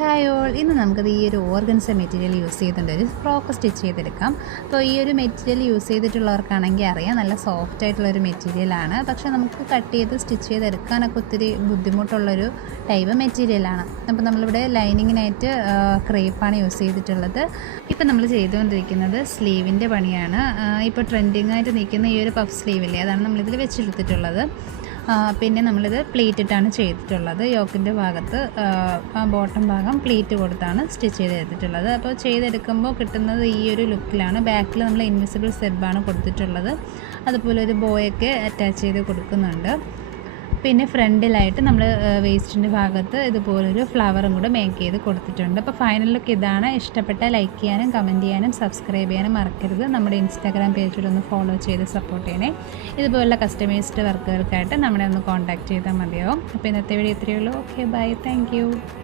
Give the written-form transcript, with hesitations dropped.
Hi all, ഇന്ന് നമുക്കത് ഈ ഒരു ഓർഗൻസ മെറ്റീരിയൽ യൂസ് ചെയ്തുകൊണ്ട് ഒരു ഫ്രോക്ക് സ്റ്റിച്ച് ചെയ്തെടുക്കാം. അപ്പോൾ ഈ ഒരു മെറ്റീരിയൽ യൂസ് ചെയ്തിട്ടുള്ളവർക്കാണെങ്കിൽ അറിയാം, നല്ല സോഫ്റ്റ് ആയിട്ടുള്ളൊരു മെറ്റീരിയലാണ്. പക്ഷേ നമുക്ക് കട്ട് ചെയ്ത് സ്റ്റിച്ച് ചെയ്തെടുക്കാനൊക്കെ ഒത്തിരി ബുദ്ധിമുട്ടുള്ളൊരു ടൈപ്പ് മെറ്റീരിയലാണ്. അപ്പോൾ നമ്മളിവിടെ ലൈനിങ്ങിനായിട്ട് ക്രേപ്പാണ് യൂസ് ചെയ്തിട്ടുള്ളത്. ഇപ്പോൾ നമ്മൾ ചെയ്തുകൊണ്ടിരിക്കുന്നത് സ്ലീവിൻ്റെ പണിയാണ്. ഇപ്പോൾ ട്രെൻഡിങ് ആയിട്ട് നിൽക്കുന്ന ഈ ഒരു പഫ് സ്ലീവില്ലേ, അതാണ് നമ്മളിതിൽ വെച്ചെടുത്തിട്ടുള്ളത്. പിന്നെ നമ്മളിത് പ്ലീറ്റ് ഇട്ടാണ് ചെയ്തിട്ടുള്ളത്. യോക്കിൻ്റെ ഭാഗത്ത് ബോട്ടം ഭാഗം പ്ലീറ്റ് കൊടുത്താണ് സ്റ്റിച്ച് ചെയ്തെടുത്തിട്ടുള്ളത്. അപ്പോൾ ചെയ്തെടുക്കുമ്പോൾ കിട്ടുന്നത് ഈ ഒരു ലുക്കിലാണ്. ബാക്കിൽ നമ്മൾ ഇൻവിസിബിൾ സെബാണ് കൊടുത്തിട്ടുള്ളത്. അതുപോലെ ഒരു ബോയൊക്കെ അറ്റാച്ച് ചെയ്ത് കൊടുക്കുന്നുണ്ട്. പിന്നെ ഫ്രണ്ടിലായിട്ട് നമ്മൾ വേസ്റ്റിൻ്റെ ഭാഗത്ത് ഇതുപോലൊരു ഫ്ലവറും കൂടെ മേക്ക് ചെയ്ത് കൊടുത്തിട്ടുണ്ട്. അപ്പോൾ ഫൈനൽ ലുക്ക് ഇതാണ്. ഇഷ്ടപ്പെട്ടാൽ ലൈക്ക് ചെയ്യാനും കമൻറ്റ് ചെയ്യാനും സബ്സ്ക്രൈബ് ചെയ്യാനും മറക്കരുത്. നമ്മുടെ ഇൻസ്റ്റാഗ്രാം പേജിലൊന്ന് ഫോളോ ചെയ്ത് സപ്പോർട്ട് ചെയ്യണേ. ഇതുപോലുള്ള കസ്റ്റമൈസ്ഡ് വർക്കുകൾക്കായിട്ട് നമ്മളെ ഒന്ന് കോൺടാക്റ്റ് ചെയ്താൽ മതിയാവും. അപ്പോൾ ഇന്നത്തെ വീഡിയോ ഇത്രയേ ഉള്ളൂ. Okay, bye, thank U.